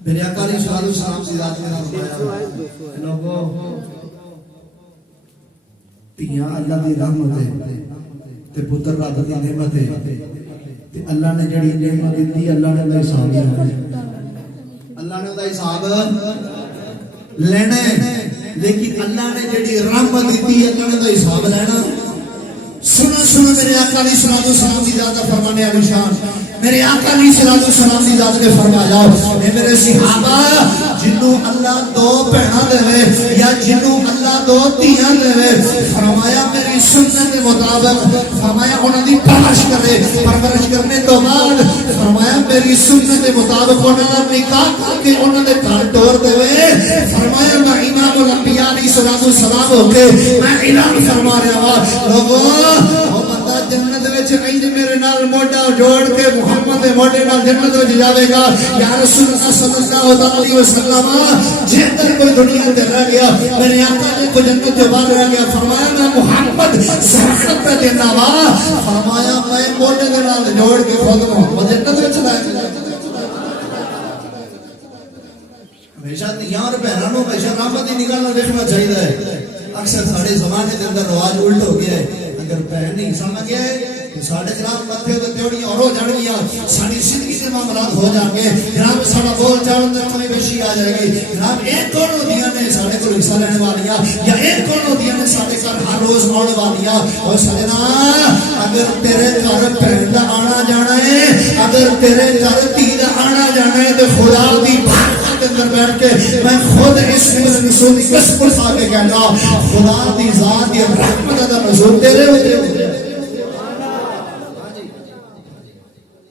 میرے آقا علیہ السلام سے ذات نے فرمایا لوگوں تیاں اللہ دی رحمت ہے تے پتر رب دی نعمت ہے تے اللہ نے جڑی نعمت دی اللہ نے دا حساب لینا اللہ نے دا حساب لینا لیکن اللہ نے جڑی رحمت دی اللہ نے دا حساب لینا سنو میرے آقا علیہ السلام دی ذات فرمانے علی شان میرے آقا علیہ السلام دی ذات نے فرمایا اے میرے صحابہ جنوں اللہ دو بہنا دے یا جنوں اللہ دو تیاں دے فرمایا میری سنت کے مطابق فرمایا انہاں دی پرورش کرنے تو بعد فرمایا میری سنت کے مطابق انہاں دا نکاح کر کے انہاں دے گھر ٹور دے فرمایا میں امام الانبیاء علیہ السلام ہو کے میں اعلان فرما رہا ہوں لوگوں جنت وچ اینج میرے نال موڈا جوڑ کے محمد دے موڈے نال جنت وچ جاوے گا یا رسول اللہ صلی اللہ علیہ وسلم جتر کوئی دنیا تے رہ گیا میرے آقا نے کو جنت سے باہر رہ گیا فرمایا میں محمد سرحد پہ دینا وا فرمایا میں موڈے دے نال جوڑ کے خود محمد جنت وچ لایا ہمیشہ دیاں اور بہناں نو ہمیشہ رحمت دی نگاہ نال دیکھنا چاہیے اکثر سارے زمانے دے اندر رواج الٹ ہو گیا ہے اگر بہن نہیں سمجھ گئے تو ساڑھے جناب متھے تو تیوڑیاں اور ہو جان گیا ساری زندگی سے معاملات ہو جان گے جناب ساڑھا بول چاڑ اندر کمی بیشی آ جائے گی جناب ایک کون ہوتیاں نے ساڑھے کو حصہ لینے والیا یا ایک کون ہوتیاں نے ساڑھے کر ہر روز آنے والیا اور سجنا اگر تیرے گھر پہنڈا آنا جانا ہے اگر تیرے گھر تیر آنا جانا ہے تو خدا دی بھارت کے اندر بیٹھ کے میں خود اس رسول کی قسم اٹھا کے کہنا خدا دی ذات یا رحمت دا نزول تیرے ہوتے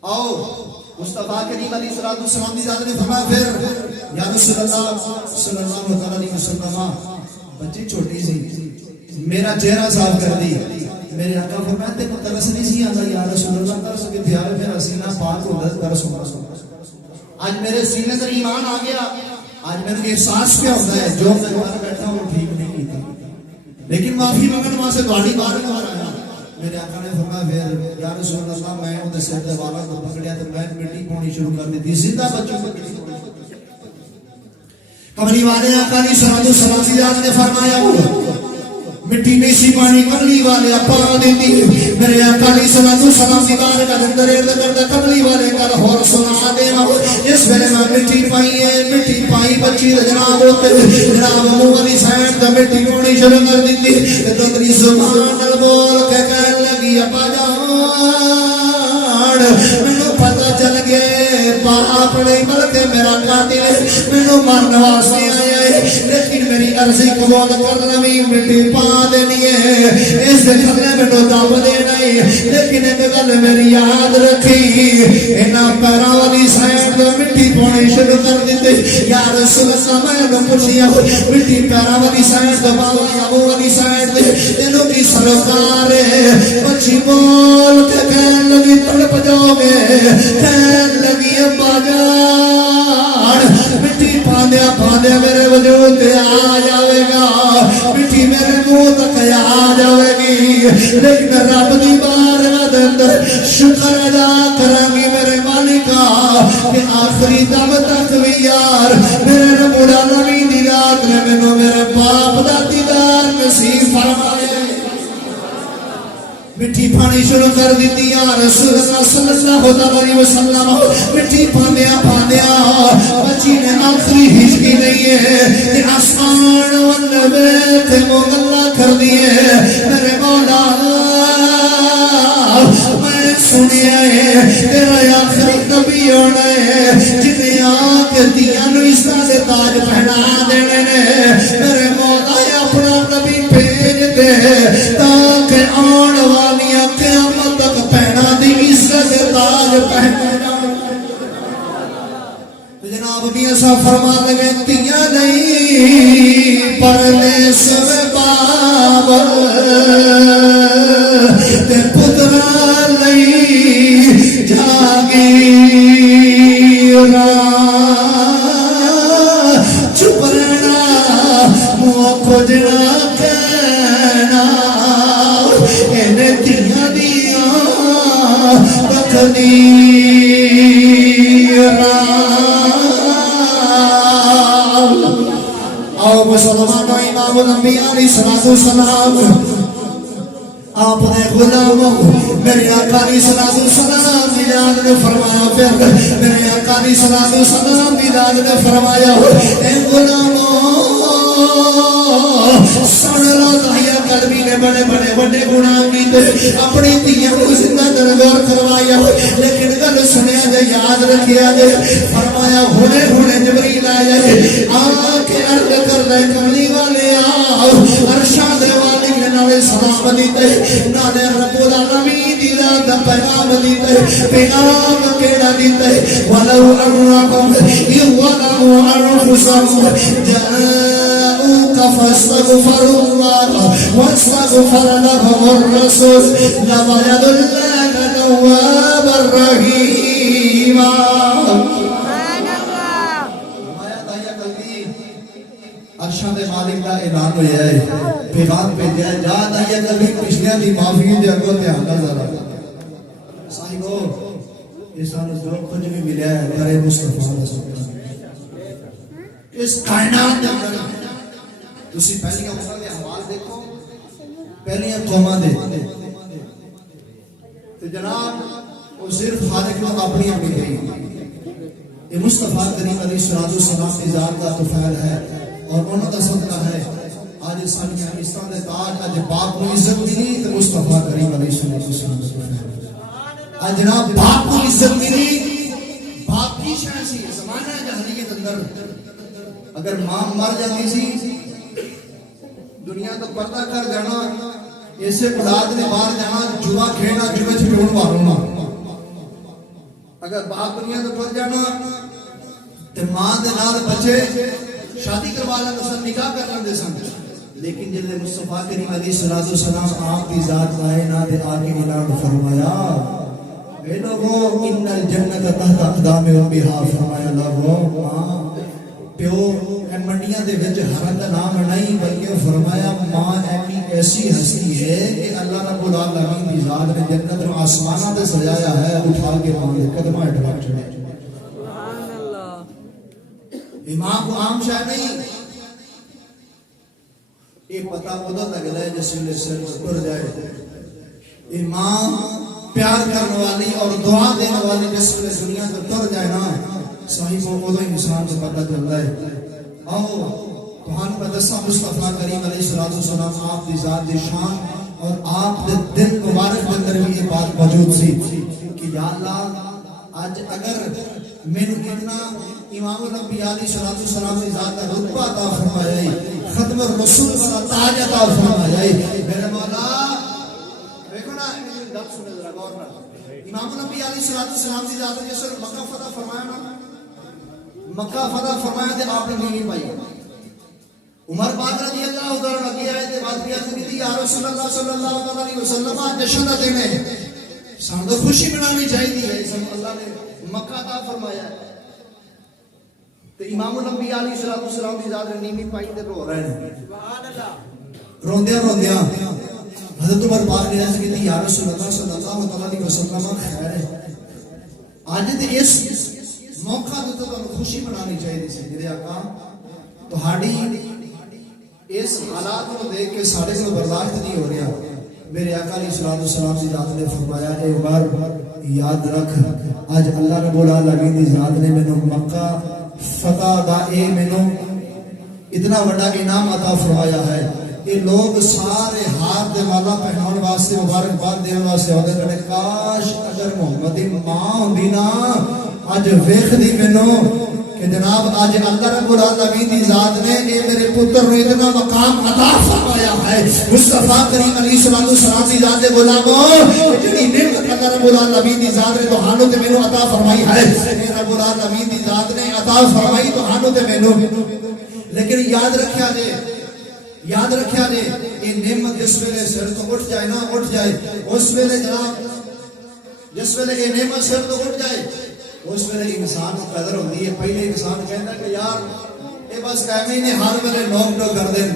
آؤ مصطفیٰ کریم علیہ السلام دی ذات نے فرمایا پھر یا رسول اللہ صلی اللہ علیہ وسلم بچی چھوٹی سی میرا چہرہ صاف کر دی میرے آقا فرمایا تے کو ترس نہیں سی آتا یا رسول اللہ ترس کے دیارے پھر سینہ پاک ہو گیا ترس ہوگا آج میرے سینے سے ایمان آ گیا آج میرے احساس کیا ہوتا ہے جو میں باہر بیٹھا وہ ٹھیک نہیں کیتا لیکن معافی مانگنے وہاں سے گاڑی باہر نہ آیا میرے آقا نے فرمایا پھر یا رسول اللہ میں وہ سر دے والا کو پکڑیا تو میں مٹی پونی شروع کر دی زندہ بچوں کو کملی والے آقا نے سلام نے فرمایا مٹی میں سی پانی کملی والے پا دیتی میرے آقا نے سلام دیوار کا اندر ارد کرتا کملی والے کا لاہور سنا دے اس ویلے میں مٹی پائی ہے مٹی پائی بچی جناب ہوتے جناب منہ والی سائن دا مٹی پونی شروع کر دیتی دوسری زبان بول کے کہنے لگی ابا جان مینوں پتہ چل گئے باپ نہیں بلکہ میرا قاتل مینوں مارنے واسطے آیا ہے لیکن میری عرضی قبول کر لوی مٹی پا دینی ہے اس دے تھلے مینوں دب دینا ہے لیکن ایک گل میری یاد رکھی انہاں پیراں والی سائڈ تے مٹی پاؤنی شروع کر دیتے یا رسول اللہ میں پوچھیا مٹی پیراں والی سائڈ تے باوا یا وہ والی سائڈ تے تینوں کی سرکار ہے بچی بول کے کہن لگی تڑپ جاؤ گے کہن لگی ابا جان مٹی پاندیا میرے وجود تے آ جاوے گا مٹی میرے منہ تک آ جاوے گی لیکن رب دی بارگاہ دے اندر شکر ادا کراں گی میرے مالکا کہ آخری دم تک بھی یار میرے رب العالمین دی رات نے مینوں میرے باپ دا دیدار نصیب فرمائے مٹی پانی شروع کر دیتی یا رسول اللہ صلی اللہ علیہ وسلم مٹی پاندیا بچی نے آخری ہچکی نہیں ہے کہ آسمان والنبی تے مغلہ کر دیے میرے مولا میں سنیا ہے تیرا آخری نبی ہونا ہے جنہیں آکے دیا نو اس طرح تاج پہنا دینے میرے مولا اپنا نبی بھیج دے تاکہ آن والیاں قیامت تک پہنا دی عزت تاج پہنا جناب میاں صاحب فرما لگے تیاں نہیں پرلے سب بابر تے پترا لئی جاگی چپ رہنا منہ کھجنا کہنا انہیں تیاں دیا تقدیر آؤ مسلمان و امام الانبیاء علیہ السلام آپ نے غلاموں میرے آقا علیہ السلام دیداد نے فرمایا پھر میرے آقا علیہ السلام دیداد نے فرمایا اے غلاموں سن لو دہیا قلبی نے بڑے بڑے بڑے گناہ کیتے اپنی دھیاں کو زندہ درگور کروایا لیکن گل سنیا جے یاد رکھیا جے فرمایا ہونے ہونے جبریل آیا آ کے عرض کر دے کملی والے آؤ عرشاں دے والی نے نالے سلام دیتے نالے رب العالمین دی ذات دا پیغام دیتے پیغام کیڑا دیتے ولو انکم یظلموا انفسهم جاءوک فاستغفروا الله واستغفر لهم الرسول لوجدوا الله توابا رحيما عرشاں دے مالک دا اعلان ہویا ہے پیغام بھیجا ہے جا دائیا کبھی پچھلیاں دی معافی دے اگوں تے آندا ذرا صاحبو یہ سارا جو کچھ بھی ملیا ہے پیارے مصطفیٰ اس کائنات دے اندر تسی پہلی عمر دے احوال دیکھو پہلی قوماں دے تے جناب وہ صرف خالق کو اپنی اپنی گئی یہ مصطفیٰ کریم علیہ السلام کی ذات کا توفیل ہے اور انہوں کا صدقہ ہے آج سانیہ اسلام دے تاج آج باپ کو عزت ملی تو مصطفیٰ کریم علیہ السلام آج جناب باپ کو عزت ملی باپ کی شاہ سی زمانہ جہلیت اندر اگر ماں مر جاتی سی دنیا تو پردہ کر جانا اسے اولاد نے باہر جانا جوا کھیلنا جوے چھوڑ مارنا اگر باپ دنیا تو پڑ جانا تو ماں دے نال بچے شادی کروا لیندے سن نکاح کر لیندے سن لیکن جب مصطفیٰ کریم علیہ الصلوۃ والسلام آپ کی ذات کائنات آگے اعلان فرمایا اے لوگوں ان الجنت تحت اقدام امہا، فرمایا لوگوں ماں پیو منڈیاں دے وچ ہرن دا نام نہیں بلکہ فرمایا ماں ایسی ہستی ہے کہ اللہ رب العالمین کی ذات نے جنت و آسماناں تے سجایا ہے، اٹھا کے ماں دے قدماں ہٹ رکھ چھڑے۔ سبحان اللہ۔ امام کو عام شاہ نہیں، یہ پتہ ادھر لگتا ہے جس ویلے سر ٹر جائے۔ امام پیار کرنے والی اور دعا دینے والی جس ویلے دنیا تو ٹر جائے نا صحیح وہ ادھر انسان کو پتہ چلتا ہے۔ آؤ تمہارے پدسا مصطفیٰ کریم علیہ الصلوۃ والسلام آپ کی ذات دی شان اور آپ دے دل مبارک کے اندر بھی یہ بات موجود سی کہ یا اللہ آج اگر مینوں اتنا امام الانبیاء علیہ الصلوۃ والسلام کی ذات کا رتبہ عطا فرمایا ہے، ختم الرسول والا تاج عطا فرمایا ہے، میرے مولا دیکھو نا گل سنے ذرا غور کرو۔ امام الانبیاء علیہ الصلوۃ والسلام کی ذات جس وقت مکہ فتح فرمایا نا، مکہ فتح فرمایا تے آپ نے نہیں پائی۔ عمر پاک رضی اللہ عنہ لگی آئے تے بات کیا کہ یا رسول اللہ صلی اللہ علیہ وسلم جشن دا دن ہے، سانوں تو خوشی منانی چاہیے ہے، سب اللہ نے مکہ عطا فرمایا ہے۔ تے امام الانبیاء علیہ الصلوۃ والسلام کی ذات نے نہیں پائی تے رو رہے ہیں، سبحان اللہ۔ روندیاں روندیاں حضرت عمر پاک نے عرض کی یا رسول اللہ صلی اللہ علیہ وسلم خیر ہے، آج تے اس موقع تے تو خوشی منانی چاہیے سی میرے آقا، تہاڈی اس حالات کو دیکھ کے سارے کو برداشت نہیں ہو رہا۔ میرے آقا علیہ الصلوۃ والسلام کی ذات نے فرمایا اے عمر یاد رکھ آج اللہ رب العالمین کی ذات نے مینوں مکہ فتح دا اے مینوں اتنا بڑا انعام عطا فرمایا ہے۔ یہ لوگ سارے ہاتھ دے والا پہناؤن واسطے مبارکباد دینے واسطے ہوندے نے، کاش اگر محمد دی ماں ہوندی نا اج ویکھدی مینوں کہ جناب آج اللہ رب العالمین کی ذات نے اے میرے پتر نے اتنا مقام عطا فرمایا ہے۔ مصطفیٰ کریم علیہ الصلوۃ والسلام کی ذات دے غلاموں جتنی نعمت اللہ رب العالمین کی ذات نے تہانوں تے مینوں عطا فرمائی ہے، اے رب العالمین کی ذات نے عطا فرمائی تہانوں تے مینوں، لیکن یاد رکھیا جے یاد رکھیا جے یہ نعمت جس ویلے سر تو اٹھ جائے نا اٹھ جائے اس ویلے جناب جس ویلے یہ نعمت سر تو اٹھ جائے اس ویلے انسان کو قدر ہوتی ہے۔ پہلے انسان کہتا ہے کہ یار یہ بس قائمی نے ہر ویلے نوک ٹوک کر دیں،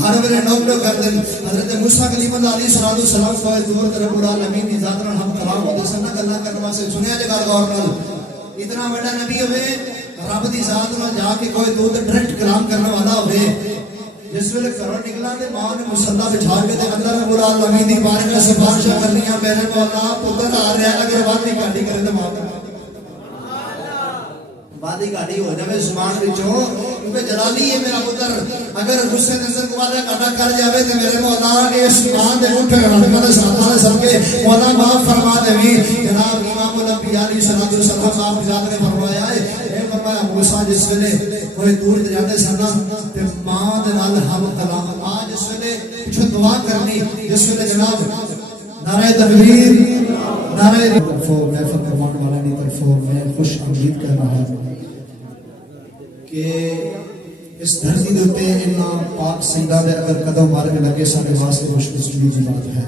ہر ویلے نوک ٹوک کر دیں۔ حضرت موسیٰ کلیم اللہ علیہ الصلوۃ والسلام کو دور رب العالمین کی ذات نال ہم کلام ہوتے سن گلاں کرنے واسطے سنیا جے گل غور نال، اتنا بڑا نبی ہوئے رب دی ذات نال جا کے کوئی دو ڈائریکٹ کلام کرنے والا ہوئے، جس ویلے گھروں نکلا تے ماں نے مصلی بچھا کے تے اللہ رب العالمین دی بارگاہ سفارشاں کرنیاں، میرے مولا پتر آ رہا ہے اگر وادی گاڑی کرے تے ماں وادی گاڑی ہو جائے زبان وچوں کیونکہ جلالی ہے میرا پتر، اگر غصے نظر کو والا گاڑا کر جاوے تے میرے مولا اس ماں دے اٹھ رحمت دے ساتھ سب کے مولا معاف فرما دے۔ جناب امام الانبیاء علیہ الصلوۃ والسلام آپ ذات نے فرمایا ہے فرمایا موسیٰ جس ویلے کوئی دور جاتے سن تے ماں دے نال ہم کلام ماں جس ویلے پچھو دعا کرنی جس ویلے جناب نعرہ تکبیر نعرہ طرفوں میں فرمان والا دی طرفوں میں خوش آمدید کر رہا ہوں کہ اس دھرتی دے اوتے انہاں پاک سیدہ دے اگر قدم مار کے لگے سارے واسطے خوش قسمتی کی بات ہے۔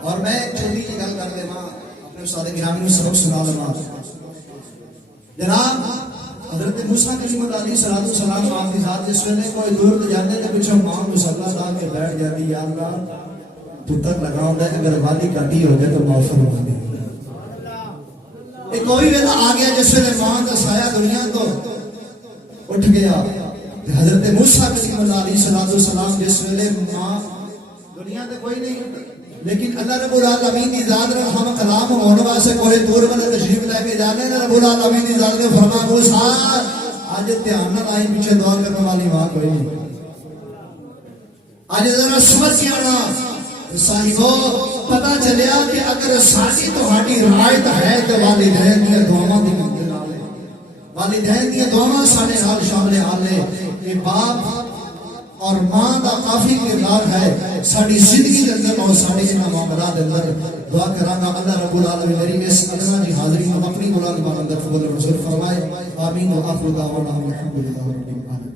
اور میں چھوٹی سی گل کر دیواں اپنے استاد گرامی نوں سبق سنا لواں۔ جناب حضرت موسیٰ کلیم اللہ علیہ الصلوۃ والسلام آپ کی ذات جس ویلے کوئی دور تے جاندے تے پیچھے ماں مصلی لا کے بیٹھ جاتی، یا اللہ پتر لگاؤں ہے اگر والی کٹی ہو جائے تو معاف فرما دے۔ ایک کوئی ویلا آ گیا جس ویلے ماں کا سایہ دنیا تو اٹھ گیا، حضرت موسیٰ کلیم اللہ علیہ الصلوۃ والسلام جس ویلے ماں دنیا تے کوئی نہیں لیکن اللہ رب العالمین کی ذات نے ہم کلام ہونے واسطے کوئی دور والے تشریف لے کے جانے نا، رب العالمین کی ذات نے فرمایا موسیٰ آج دھیان نہ آئی پیچھے دعا کرنے والی ماں کوئی نہیں، آج ذرا سمجھ کے آنا صاحبو پتہ چلیا کہ اگر ساری تہاڈی رعایت ہے تو والدین دی دعاواں دی منزل آلے، والدین دی دعاواں سارے حال شامل حالے، کہ باپ اور ماں دا کافی کردار ہے ساری زندگی کے اندر اور سارے انہاں معاملات کے اندر۔ دعا کرانا اللہ رب العالمین میری اس ادنا کی حاضری کو اپنی بلند بلند قبول منظور فرمائے، آمین و آخر دعوانا الحمدللہ رب العالمین۔